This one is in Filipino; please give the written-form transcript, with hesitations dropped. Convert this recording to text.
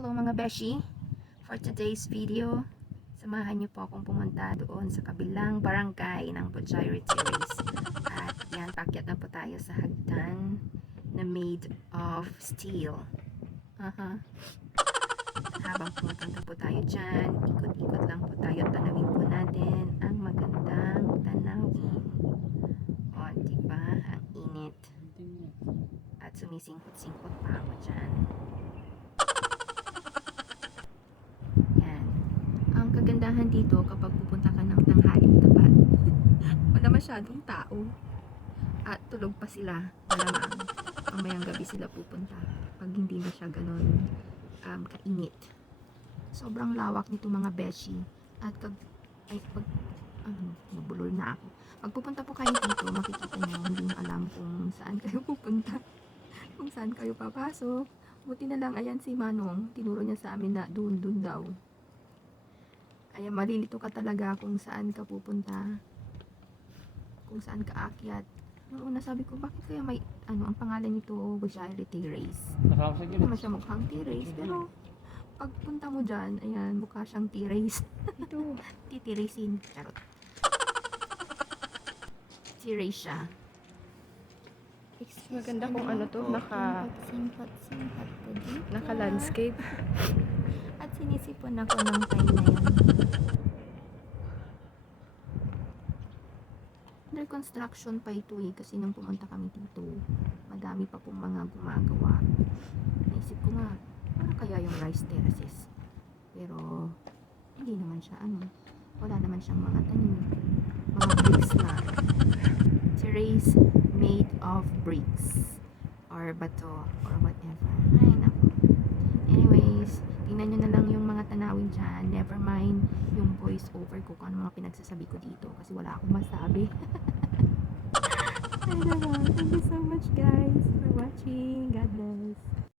Hello mga beshi! For today's video, samahan niyo po akong pumunta doon sa kabilang barangay ng Pujairi Terrace. At yan, pakyat na po tayo sa hagdan na made of steel. Habang pumunta po tayo dyan, ikot-ikot lang po tayo, tanawin po natin ang magandang tanawin. O, diba? Ang init. At sumisingkot-singkot pa ako dyan. Yan. Ang kagandahan dito kapag pupunta ka ng tanghaling tapat, wala masyadong tao. At tulog pa sila. Malamang. Mamayang gabi sila pupunta. Pag hindi na siya ganun kainit. Sobrang lawak nito mga beshi. At nabulol na ako. Pag pupunta po kayo dito, makikita nyo, hindi nyo alam kung saan kayo pupunta. Kung saan kayo papasok. Buti na lang, ayan si Manong, tinuro niya sa amin na dun daw. Ayan, malilito ka talaga kung saan ka pupunta. Kung saan ka aakyat. Noong una sabi ko, bakit kaya may, ang pangalan nito, Pujairi Terrace. Hindi naman siya mukhang Terrace, pero pagpunta mo dyan, ayan, mukha siyang Terrace. Ito, titirisin. Charot. Terrace siya. Maganda kung ano to, naka-landscape. At sinisipon ako ng time na yan. Under construction pa ito kasi nung pumunta kami dito, madami pa pong mga gumagawa. Naisip ko nga, ano kaya yung rice terraces? Pero, hindi naman siya wala naman siyang mga tanim. Mga bricks na. Terrace made of bricks or bato or whatever. Ay, naku. Anyways, tingnan nyo na lang yung mga tanawin dyan. Never mind yung voice over ko kung ano mga pinagsasabi ko dito kasi wala akong masabi. Ay, naku. Thank you so much guys for watching. God bless.